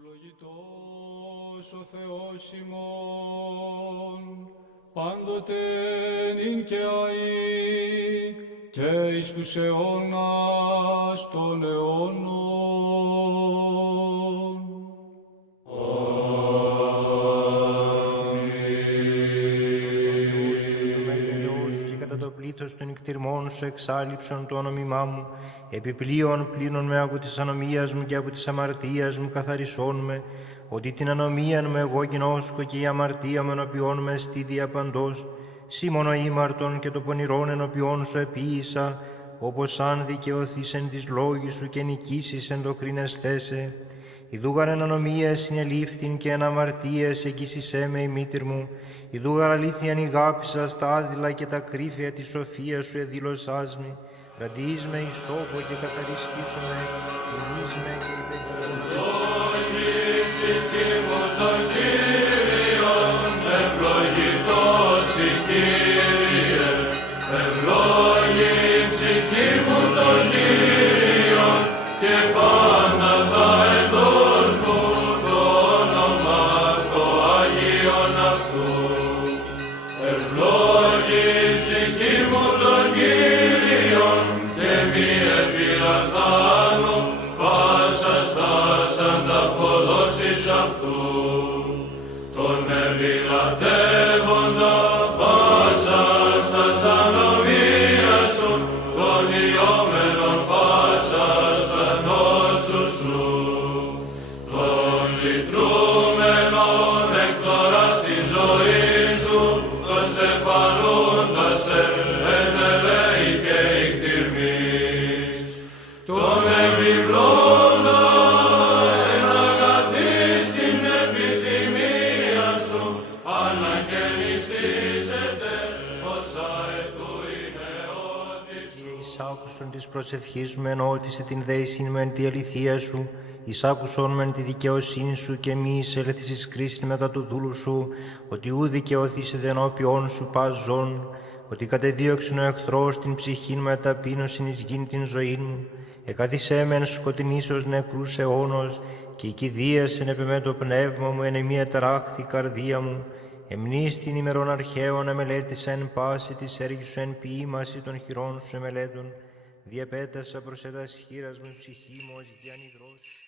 Ευλογητός ο Θεός ημών, πάντοτε νυν και αεί, και εις τους αιώνας των αιώνων. Πλήθος των νυκτυρμών σου εξάλληψον το όνομά μου, επιπλέον πλύνον με από της ανομίας μου και από της αμαρτίας μου καθαρισόν με, ότι την ανομίαν μου εγώ γινώσκω και η αμαρτία μου ενωπιών με στη διαπαντός, σήμωνο ήμαρτον και το πονηρόν ενωπιών σου επίησα, όπως αν δικαιωθείς εν της λόγης σου και νικήσεις εν το κρίνεσθέσαι. Ιδούγαρ εν ανομίας συνελήφθην και εν αμαρτίας εκείσισέ με η μήτηρ μου, ιδούγαρ αλήθειαν ηγάπησα στα άδειλα και τα κρύφια της σοφίας σου εδήλωσάς με, ραντιείς με εις όκο και καθαριστήσου με, ημείς με και Ευλόγη ψυχή μου τον Κύριον, ευλογητός η Κύριε, ευλόγη ψυχή μου τον Κύριον, και πάντα τα εντός μου το όνομα το Αγίον αυτού. Ευλόγη ψυχή μου τον Κύριον, και μη επηραθάνω πάσα στάς ανταποδόσεις αυτού. Τον ευηλατεύοντα πάσα στάς ανομία σου, τον ιόμενον πάσα στάς νόσους σου. Τον λυτρούμενον εκθοράς τη ζωή σου, τον στεφανούντα σε εν ελέη και εκτιρμής. Τον επιπλώντα εν αγαθή στην επιθυμία σου, αναγεννηστήσετε όσα ετού είναι ότι σου. Εισάκουσον της προσευχής μου ενώτισε την δέησιν με εν τη αληθεία σου, εισάκουσον μεν τη δικαιοσύνη σου και μη εισέλθεις εις κρίσιν μετά του δούλου σου, ότι ου δικαιωθήσετε ενώπιον σου πας ζών, ότι κατεδίωξεν ο εχθρός την ψυχήν με ταπείνωσιν εις γην την ζωήν μου, εκάθισέ με εν σκοτεινής ως νεκρούς αιώνος, και η κηδίασεν επ' εμέ το πνεύμα μου εν εμία ταράχθη καρδία μου, εμνείς την ημερών αρχαίων εμελέτησα εν πάση της έργης σου εν ποίημαση των χειρών σου εμελέτων, διαπέτασα προς έτας χείρας μου ψυχή μου ως γιάννη δρόση.